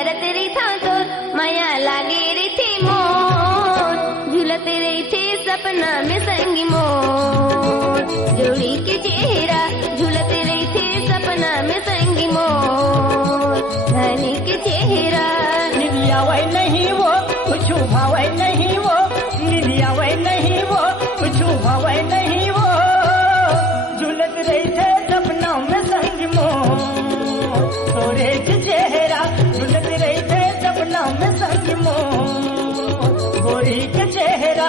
करत रही था तो माया लागे रही थी मोर, झूलत रही थी सपना में संगी मोर, जोड़ी के चेहरा झूलत रही थी सपना में संगी मोर, धनी के चेहरा। निदिया वही नहीं वो कुछ भावे नहीं वो, निदिया वही नहीं वो कुछ भावे नहीं वो, झूलत रही थे सपना में संग मोर, तोरे चेहरा झूलत रही थे सपना में संग मोर, गोरी के चेहरा।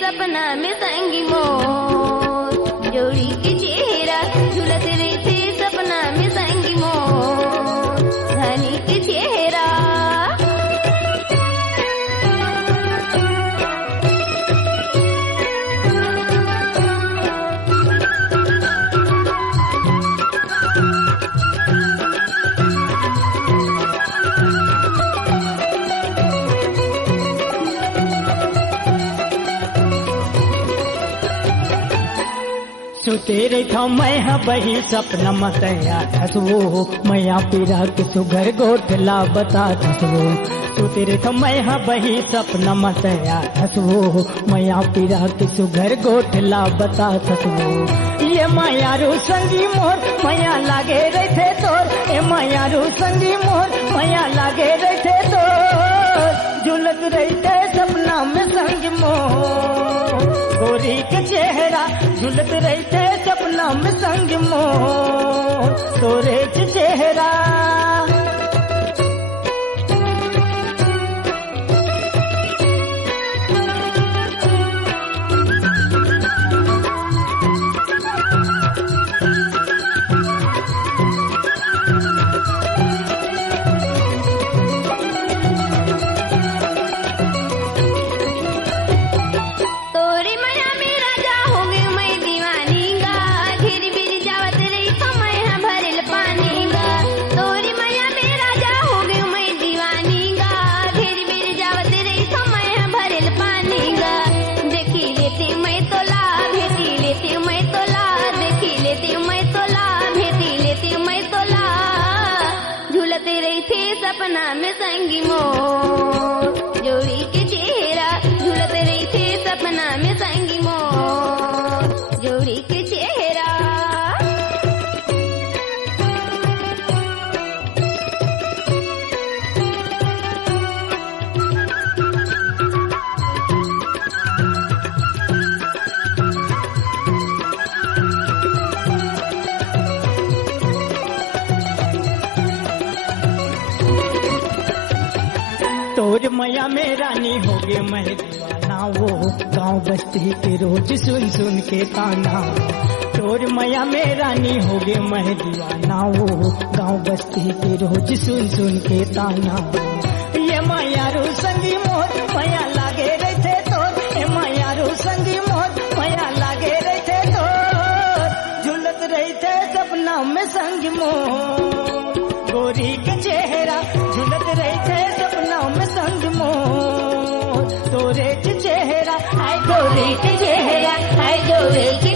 सपना में संगी मोर, जोड़ी के चेहरा झूलत रही थे सपना में संगी मोर, धनी के चेहरा। तेरे था मैं बही सपना मतया धसवो, मैया पीरा के सुघर गोठला बता धसवो, तो तेरे था मैं बही सपना मतया धसवो, मैया पीरा के सुघर गोठला बता धसवो, ये माया रू संगी मोर मैया लागे रहे थे तोर, ए माया रू संगी मोर मैया लागे रहे थे तोर, झूलत रही थे सपना में संग मोर, गोरी के चेहरा झूलत रही थे सपना में संग मोर, तोरे चेहरा। सपना में संगी मोर, जोड़ी के चेहरा झूलत रही थे सपना में संगी मोर, जोड़ी के चेहरा। तोर मैया में रानी हो गए मैं दीवाना वो, गांव बस्ती के रोज सुन सुन के ताना, तोर मैया में रानी हो गए मैं दीवाना वो, गांव बस्ती के रोज सुन सुन के ताना, ये माया रू संगी मोर मैया लागे रहे थे तोर, ये माया रू संगी मोर मैया लागे रहे थे तोर, झूलत रही थे सपना में संग मोर, गोरी के चेहरा झूलत रही थे सपना में संग मोर, तोरे चेहरा, हाय तोरे चेहरा, हाय जोड़े के